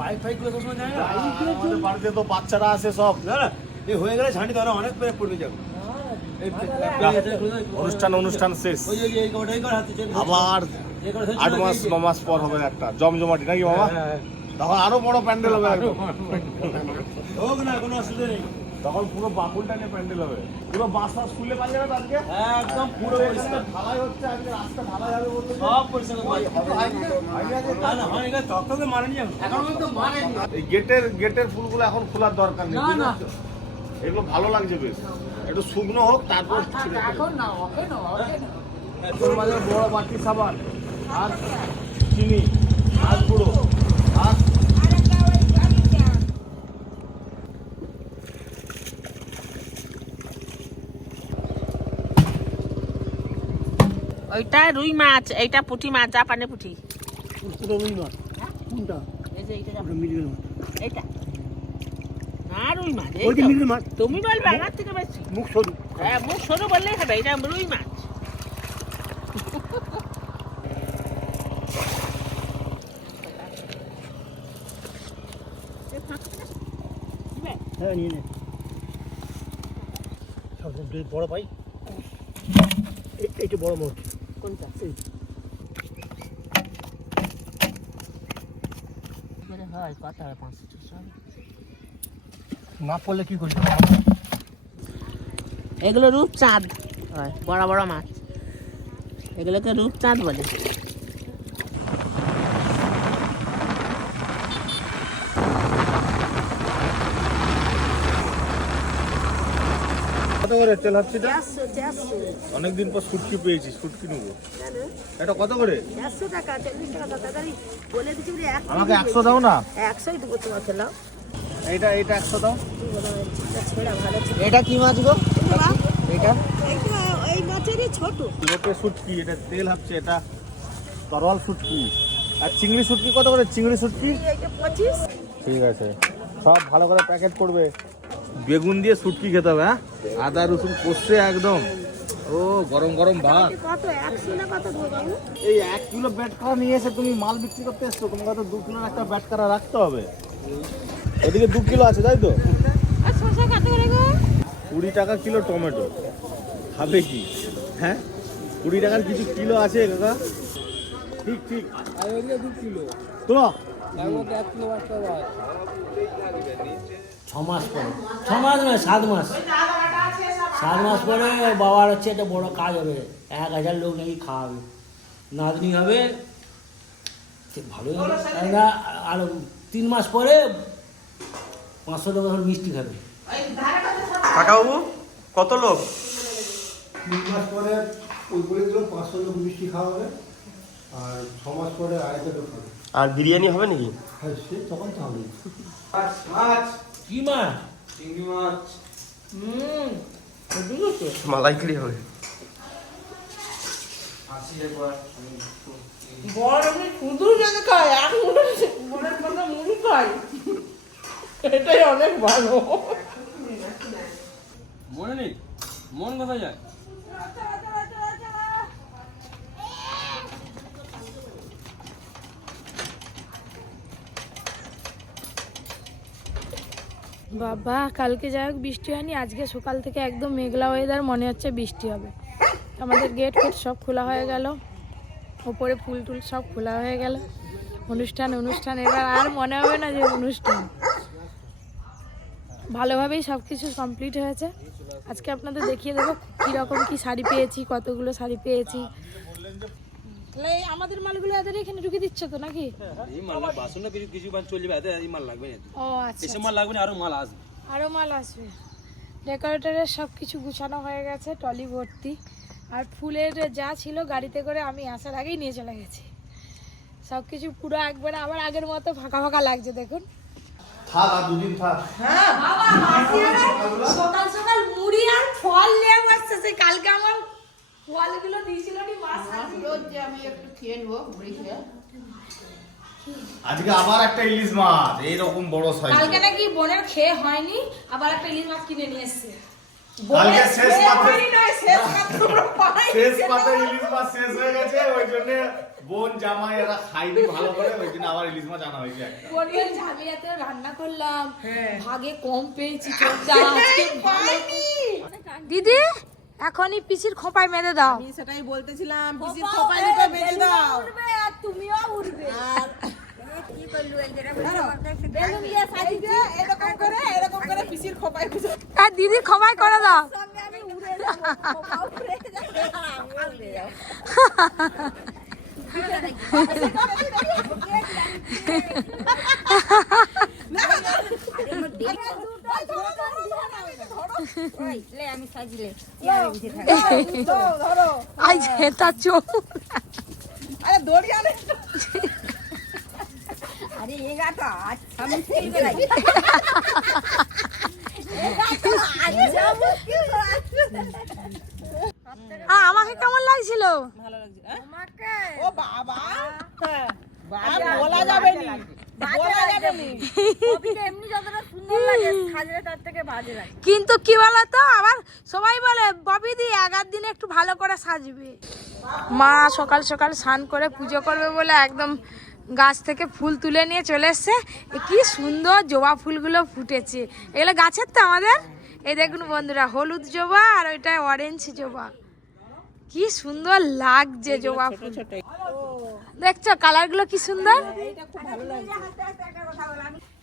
Bike ফাইক সবসময় যায় না? আমাদের বাড়িতে তো বাচ্চারা আছে সব না না। এই হয়ে গেলে ঝাঁটি ধরো অনেক পেরে পড়ে যাব। গেছে, অনুষ্ঠান অনুষ্ঠান শেষ। আবার আট মাস ন মাস পর হবে একটা। জমজমাটি নাকি মামা হ্যাঁ, হ্যাঁ। তখন আরও বড় প্যান্ডেল হবে হোক না কোনো অসুবিধা নেই। তখন পুরো বাকুলটা নিয়ে প্যান্ডেল হবে। পুরো বাস টাস খুলে পারলে না আজকে একদম পুরো ঢালাই হচ্ছে আজকে রাস্তা ঢালাই হবে বলতে সব দিয়েছি। হয়নি আজকে? না, না, হয়নি, এটা চকচকে মানেনি এখন। এই গেটের গেটের ফুলগুলো এখন খোলার দরকার নেই না, না। এগুলো ভালো লাগছে বেশ। একটু শুকনো হোক তারপর এখন না ওকে না ওকে না। তোর মাঝে বড় বাটি সাবান আর চিনি আর গুঁড়ো ওইটা রুই মাছ এইটা পুঁটি মাছ জাপানে পুঁটি রুই মাছ। কোনটা? এই যে এইটা মাছ। এইটা না রুই মাছ ওই যে। মাছ। তুমি বলবে আমার থেকে বেশি মুখ সরু। হ্যাঁ মুখ সরু বললেই হবে এটা রুই মাছ হ্যাঁ, নিয়ে নে। সবচেয়ে বড় ভাই এইটা বড় মোট কোনটা। হয় হয়। না পড়লে কি করবি এগুলো রূপচাঁদ হয় বড় বড় মাছ এগুলোকে রূপচাঁদ বলে করে তেল হচ্ছে অনেকদিন পর শুটকি পেয়েছি শুটকি নেব। এটা কত করে? আমাকে একশো দাও না। একশোই দেবো তোমার খেলাম এইটা এইটা একশো দাও। এটা কি মাছ গো? এইটা এই মাছেরই ছোট। লোটে শুটকি এটা তেল হচ্ছে এটা তরল শুটকি আর চিংড়ি শুটকি কত করে? চিংড়ি এইটা পঁচিশ। ঠিক আছে। সব ভালো করে প্যাকেট করবে। বেগুন দিয়ে শুটকি খেতে হবে হ্যাঁ? আদা রসুন কষে একদম। ও গরম গরম ভাত। এই এক কিলো ব্যাট করা নিয়ে এসে তুমি মাল বিক্রি করতে এসছো তোমাকে তো দু কিলোর একটা ব্যাট করা রাখতে হবে। এদিকে দু কিলো আছে তাই তো? আর শসা কত করে গো? কুড়ি টাকা কিলো টমেটো। খাবে কি? হ্যাঁ? কুড়ি টাকার কিছু কিলো আছে কাকা? ঠিক ঠিক। তো ছ মাস পরে। ছ মাস নয় সাত মাস। সাত মাস পরে বাবার হচ্ছে একটা বড় কাজ হবে। এক হাজার লোক নাকি খাওয়াবে। নাতনি হবে। সে ভালোই হবে। আর তিন মাস পরে পাঁচশো টাকা মিষ্টি খাবে। কাকাবাবু কত লোক? তিন মাস পরে ওই বলে দিল পাঁচশো লোক মিষ্টি খাওয়া হবে আর ছ মাস পরে আড়াইশো লোক খাবে। আর বিরিয়ানি হবে নাকি? হ্যাঁ সে তখন তো হবে। কি মাছ? চিংড়ি মাছ। হুম মালাইকারি হবে। বড় শুধু মুড়ি খায়। এটাই অনেক ভালো। মনে নেই? মন কোথায় যায়? বাবা, কালকে যাই হোক বৃষ্টি হয়নি, আজকে সকাল থেকে একদম মেঘলা ওয়েদার মনে হচ্ছে বৃষ্টি হবে। আমাদের গেট ফেট সব খোলা হয়ে গেল। ওপরে ফুল টুল সব খোলা হয়ে গেল। অনুষ্ঠান অনুষ্ঠান, এবার আর মনে হবে না যে অনুষ্ঠান। ভালোভাবেই সব কিছু কমপ্লিট হয়েছে। আজকে আপনাদের দেখিয়ে দেবো কীরকম কি শাড়ি পেয়েছি, কতগুলো শাড়ি পেয়েছি। তাহলে আমাদের মালগুলো এদের এখানে ঢুকে দিচ্ছ তো নাকি? এই মাল বাসন না কিছু কিছু মাল চলে যাবে এই মাল লাগবে না ও আচ্ছা এসব মাল লাগবে না আরও মাল আসবে। আরও মাল আসবে। ডেকোরেটরের সব কিছু গুছানো হয়ে গেছে টলি ভর্তি। আর ফুলের যা ছিল গাড়িতে করে আমি আসার আগেই নিয়ে চলে গেছি। সব কিছু পুরো একবারে আবার আগের মতো ফাঁকা ফাঁকা লাগছে দেখুন। থাক আর দুদিন থাক। সকাল সকাল মুড়ি আর ফল নিয়ে সেই কালকে আমার ফলগুলো দিয়েছিল নি মাছ আজকে আবার একটা ইলিশ মাছ এইরকম বড় সাইজ কালকে নাকি বোনের খেয়ে হয়নি আবার একটা ইলিশ মাছ কিনে নিয়ে এসছে। কালকে শেষ পাতে শেষ পাতে ইলিশ মাছ শেষ হয়ে গেছে ওই জন্য বোন জামাই এরা খাইনি ভালো করে ওই জন্য আবার ইলিশ মাছ আনা হয়েছে একটা। ঝামিয়াতে রান্না করলাম হ্যাঁ। ভাগে কম পেয়েছি চোখটা আজকে দিদি? এখনই পিসির খোপায় মেরে দাও। আমি সেটাই বলতেছিলাম পিসির খোপায় দুটো বেঁধে দাও। আর তুমিও উঠবে আর কি করলু এই যেটা বেলুন দিয়ে সাজিয়ে এরকম করে এরকম করে পিসির খোপায় আর দিদির খোপায় করে দাও। সঙ্গে আমি উড়ে যাব খোপা উড়ে যাবে আমি উড়ে যাব আমি সাজিলে ধরো ধরো আই আরে দড়ি আনে। আরে এ গাটা আজ আমি ফেলবে হ্যাঁ। আমাকে কেমন লাগছিল ভালো লাগছে হ্যাঁ? ও বাবা আর বলা যাবে নি। বলা যাবে নি। কপিটা এমনি যতটা সুন্দর লাগে সাজলে তার থেকে বাজে লাগে। কিন্তু কি বলতো আবার সবাই বলে ববি দি এগার দিনে একটু ভালো করে সাজবে। মা সকাল সকাল স্নান করে পুজো করবে বলে একদম গাছ থেকে ফুল তুলে নিয়ে চলে এসছে। কি সুন্দর জবা ফুলগুলো ফুটেছে। এগুলো গাছের তো আমাদের? এই দেখুন বন্ধুরা হলুদ জবা আর ওইটা অরেঞ্জ জবা। কি সুন্দর লাগছে জবা ফুল। ছোট দেখছ কালারগুলো কি সুন্দর? এইটা খুব ভালো লাগছে।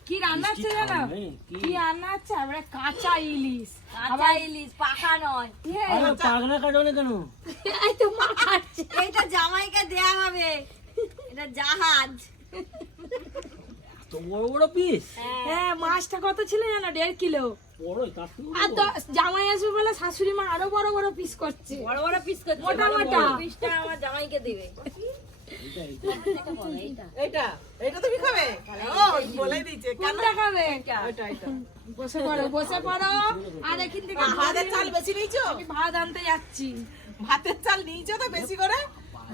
কি রান্না হচ্ছে জানো? কি? রান্না হচ্ছে? আমরা কাঁচা ইলিশ। কাঁচা ইলিশ পাকা নয়। আরে পাগনা কাটনে কেন? এই তো মা খাচ্ছে। এইটা জামাইকে দেয়া হবে। এটা জাহাজ। তো বড় বড় পিস হ্যাঁ মাছটা কত ছিল জানো? দেড় কিলো। বড়ই তার থেকে আর জামাই আসবে বলে শাশুড়ি মা আরও বড় বড় পিস করছে। বড় বড় পিস করছে মোটা মোটা। পিসটা আমার জামাইকে দিবে। এইটা এইটা। তুমি খাবে? ও বলে দিয়েছে কেন? খাবে? ওইটা এটা বসে পড়ো বসে পড়ো। আর এখান থেকে ভাতের চাল বেশি নিয়েছো? আমি ভাত আনতে যাচ্ছি। ভাতের চাল নিয়েছো তো বেশি করে?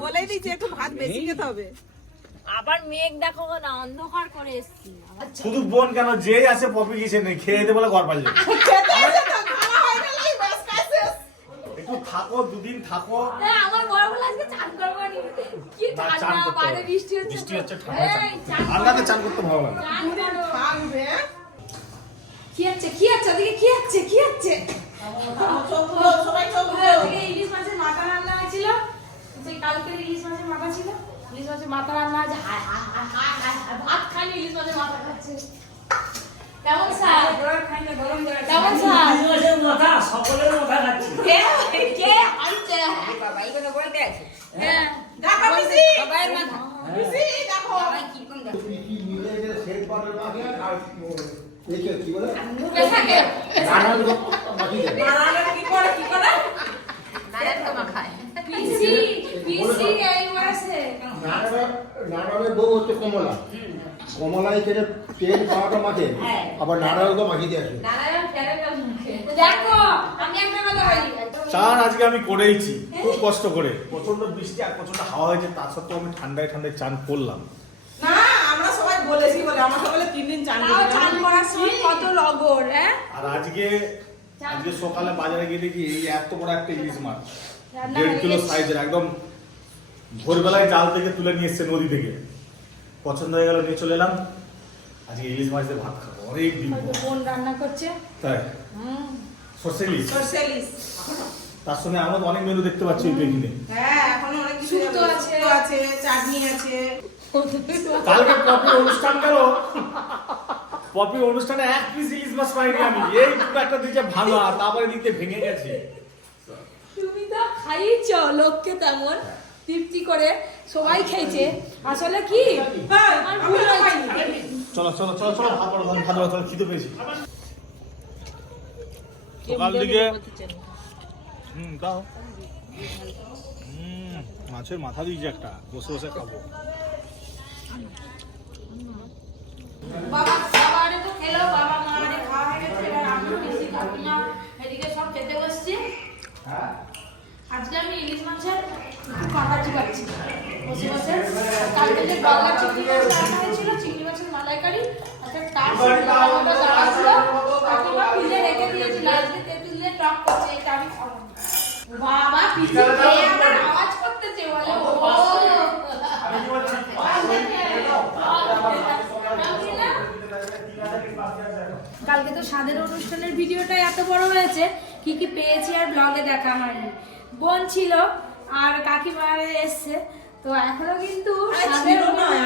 বলে দিয়েছে একটু ভাত বেশি খেতে হবে। আবার মেঘ দেখো না অন্ধকার করে এসছি। শুধু বোন কেন? যেই আছে পপি কিসে নেই খেয়ে যেতে বলে ঘর শেষ। একটু থাকো দুদিন থাকো। আমার বড় বলে আজকে চান করব কি ঠান্ডা বাইরে বৃষ্টি হচ্ছে বৃষ্টি। হচ্ছে ঠান্ডা ঠান্ডাতে চান করতে ভালো লাগে। থাকবে। কি হচ্ছে কি হচ্ছে? ওদিকে কি হচ্ছে কি হচ্ছে? সবাই চোখ ইলিশ মাছের মাথা রান্না হয়েছিল। সেই কালকের ইলিশ মাছের মাথা ছিল। ইলিশ মাছের মাথা রান্না আছে। হায় হায় হায় হায় হায় হায়, ভাত খাইনি ইলিশ মাছের মাথা খাচ্ছে। কেমন স্যার? কেমন স্যার? মাছের মাথা সকলের মাথা খাচ্ছি। কে কে আনছে হ্যাঁ। দেখো মাথা পিসি, দেখো। কীরকম দেখো? কি মিলে গেলে সেট আর বলে দেয় বানালে কি করে, কি করে? পিসি পিসি এই বয়সে নানার- নানারের বউ হচ্ছে কমলা তেল পাওয়াটা মাখে আবার নানারও তো মাখিয়ে আসে দেখো আমি একটা চান আজকে আমি করেইছি খুব কষ্ট করে। প্রচণ্ড বৃষ্টি আর প্রচণ্ড হাওয়া হয়েছে তার সত্ত্বেও আমি ঠান্ডায় ঠান্ডায় চান করলাম। না, আমরা সবাই বলেছি বলে, আমাকে বলে তিন দিন চান তাও করতে চান হবে। করার সময় কত লগর হ্যাঁ? আর আজকে আজকে সকালে বাজারে গিয়ে দেখি এই এত বড় একটা ইলিশ মাছ? রান্না দেড় কিলো সাইজের একদম ভোরবেলায় জাল থেকে তুলে নিয়ে এসছে নদী থেকে। পছন্দ হয়ে গেল নিয়ে চলে এলাম। আজকে ইলিশ মাছ দিয়ে ভাত খাব অনেক দিন বোন রান্না করছে। তাই? সর্ষে ইলিশ? সর্ষে ইলিশ। তার সঙ্গে আমার তো অনেক মেনু দেখতে পাচ্ছি ওই পেকিনে হ্যাঁ, এখনও অনেক কিছু। আছে। আছে, চাটনি আছে। কালকে পপির অনুষ্ঠান গেল। পপির অনুষ্ঠানে এক পিস ইলিশ মাছ পাইনি আমি। এই দুটো একটা দিকে ভাঙা তারপরে দিকে ভেঙে গেছে। তুমি তো খাইছ লোককে তেমন। তৃপ্তি করে সবাই খেয়েছে। আসলে কি? হ্যাঁ, আমার আমি ভুল তো হয়েছে। চলো চলো চলো চলো ভাত বড় ভাত বড় চলো খিদে পেয়েছি। সকাল দিকে হুম দাও। হুম মাছের মাথা দিয়েছি একটা বসে বসে খাব। বাবা বাবা তো খেলো বাবা মা খাওয়া হয়ে গেছে এবার আমি বেশি খাব না। এদিকে সব খেতে বসছি। আজকে আমি ইলিশ মাছের একটু কাটাচি পাচ্ছি বসে বসে। কালকে যে গলা রান্না হয়েছিল তার সাথে দাঁড়া ছিল তাকে ফ্রিজে রেখে দিয়েছিলাম আজকে তেঁতুলিয়ে ব্লগ করছে এটা আমি খাব বাবা পিছে খেয়ে আবার আওয়াজ করতেছে বলে ও কালকে তো স্বাদের অনুষ্ঠানের ভিডিওটা এত বড় হয়েছে কি কি পেয়েছি আর ব্লগে দেখা হয়নি বোন ছিল আর কাকিমার এসছে তো এখনও কিন্তু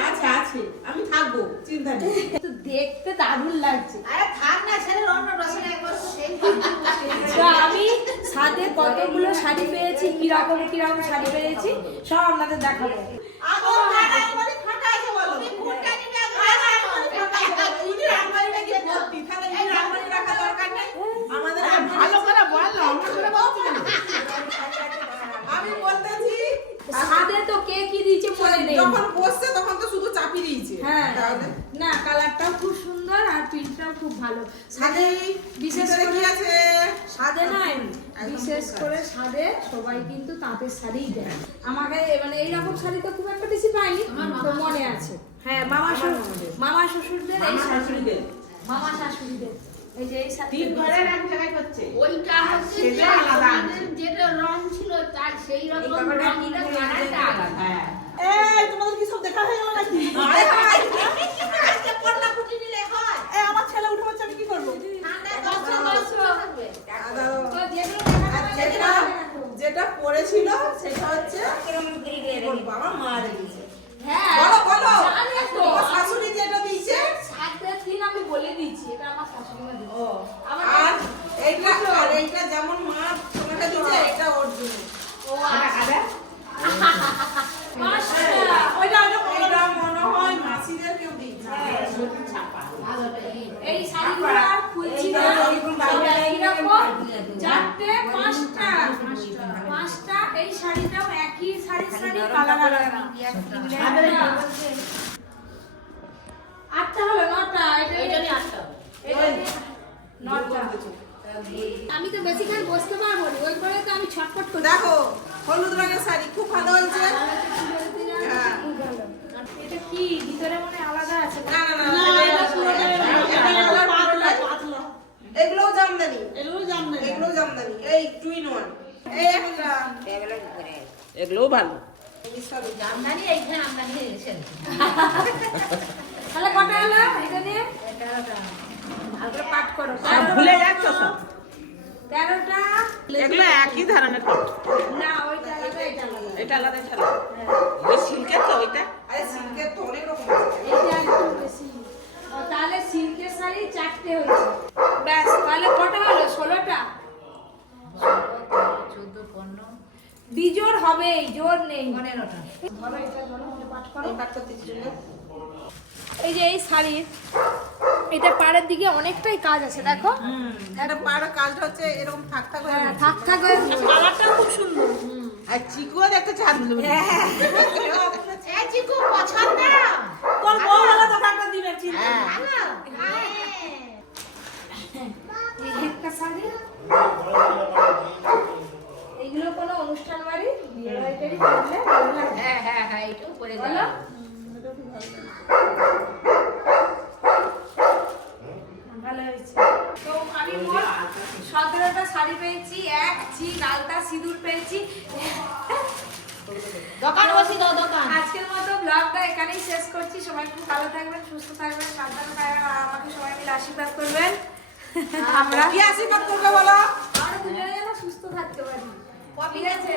আছে আছে। আমি থাকব চিন্তা নেই। কিন্তু দেখতে দারুণ লাগছে। আরে থাক না ছেলে অন্য রসনা একবার তো সেই তো আমি সাথে কতগুলো শাড়ি পেয়েছি কীরকম কীরকম শাড়ি পেয়েছি সব আপনাদের দেখাবো আগো দাদা বলি ফাঁকা আছে বলো কোনটা নিবে তুমি রান্নাবাড়ি নাকি ভর্তি তাহলে এই রান্নাবাড়ি রাখা দরকার নেই আমাদের ভালো করে বলল আমরা করে বলছি না। আমি বলতেছি সাথে তো কে কি দিয়েছে মনে নেই যখন বসছে তখন তো শুধু চাপি দিয়েছে হ্যাঁ তাহলে না কালারটাও খুব সুন্দর আর প্রিন্টটাও খুব ভালো সাথে বিশেষ ভিতরে কি করে আছে সাদে নাই বিশেষ করে সাদে সবাই কিন্তু তাঁতের শাড়িই দেয়। আমাকে মানে এইরকম শাড়ি তো খুব একটা বেশি পাইনি তো মনে আছে। হ্যাঁ মামা শ্বশুর মামা শ্বশুরদের এই শাশুড়িদের মামা শাশুড়িদের এই যে এই শাড়ি ঘরের এক জায়গায় করছে ওইটা হচ্ছে যে সেটা আলাদা। আমাদের যেটা রং ছিল তার সেই রকম রঙিটা কালারটা আলাদা এই তোমাদের কি সব দেখা হয়ে গেল নাকি? আজকে পড়লা কুটি নিলে হয়। এই আমার ছেলে উঠে আমি কি করব ঠান্ডায় কষ্ট কষ্ট থাকবে তো যেগুলো দেখা আর যাবে যেটা যেটা পড়েছিল সেটা হচ্ছে আমার মা রেখেছে হ্যাঁ বলো বলো তোমার শাশুড়ি যেটা দিয়েছে? সাতের দিন আমি বলে দিচ্ছি এটা আমার শাশুড়ি মা দিয়েছে। আর এইটা আর এইটা যেমন মা তোমাকে দিয়েছে এটা ওর জন্য। ও। ওইটা ওইটা মনে হয় মাসিদের কেউ দিয়েছে। এই শাড়িগুলো আর খুলছি না। চারটে পাঁচটা এই শাড়িটাও একই শাড়ির শাড়ি কালার আলাদা। আটটা হলো নটা? এটা এটা নিয়ে নটা। আমি তো বেশিক্ষণ বসতে পারব না ওই করে তো আমি ছটফট করি দেখো হলুদ রঙের শাড়ি খুব ভালো হয়েছে। হ্যাঁ। এটা কি ভিতরে মনে হয় আলাদা আছে না না না এটা পুরোটাই এটা কালার পুরোটাই। এগুলোও জামদানি এগুলোও জামদানি এগুলোও জামদানি এই টু ইন ওয়ান এই একটা এগুলোও ভালো জামদানি এইখানে আমদানি হয়ে গেছে তাহলে কটা হলো নিয়ে ভালো। যাচ্ছ সব? তেরোটা? এগুলো একই ধরনের না ওইটা আলাদা এটা আলাদা এটা আলাদা ছিল ওই সিল্কের তো ওইটা আরে সিল্কের তো অনেক রকম আছে এটা একটু বেশি ও, তাহলে সিল্কের শাড়ি চারটে হয়েছে ব্যাস তাহলে কটা হলো ষোলোটা চোদ্দ পনেরো বিজোর হবেই জোর নেই পনেরোটা ধরো এটা ধরো, এটা এই করতে ছিল এই যে এই শাড়ির এটা পাড়ের দিকে অনেকটাই কাজ আছে দেখো। এটা পাড় কাজটা হচ্ছে এরকম থাক থাক হয়ে হ্যাঁ। থাক থাক হয়ে কালারটাও খুব সুন্দর। আর চিকুও দেখতে দিল এই চিকু পছন্দ? তোর বউ হলে তোকে একটা দিবে চিন্তা হ্যাঁ। এই একটা শাড়ি। এইগুলো কোনো অনুষ্ঠান বাড়ি বিয়ে করলে হ্যাঁ হ্যাঁ হ্যাঁ এটাও করে দিলাম ভালো হয়েছে। তো আমি মোট সতেরোটা শাড়ি পেয়েছি এক চিক আলতা সিঁদুর পেয়েছি। দোকান বসি দাও দোকান। আজকের মতো ব্লগটা এখানেই শেষ করছি। সবাই খুব ভালো থাকবেন সুস্থ থাকবেন সাবধানে থাকবেন আর আমাকে সবাই মিলে আশীর্বাদ করবেন। আমরা কি আশীর্বাদ করবে বলো? আমরা দুজনে যেন সুস্থ থাকতে পারি। ঠিক আছে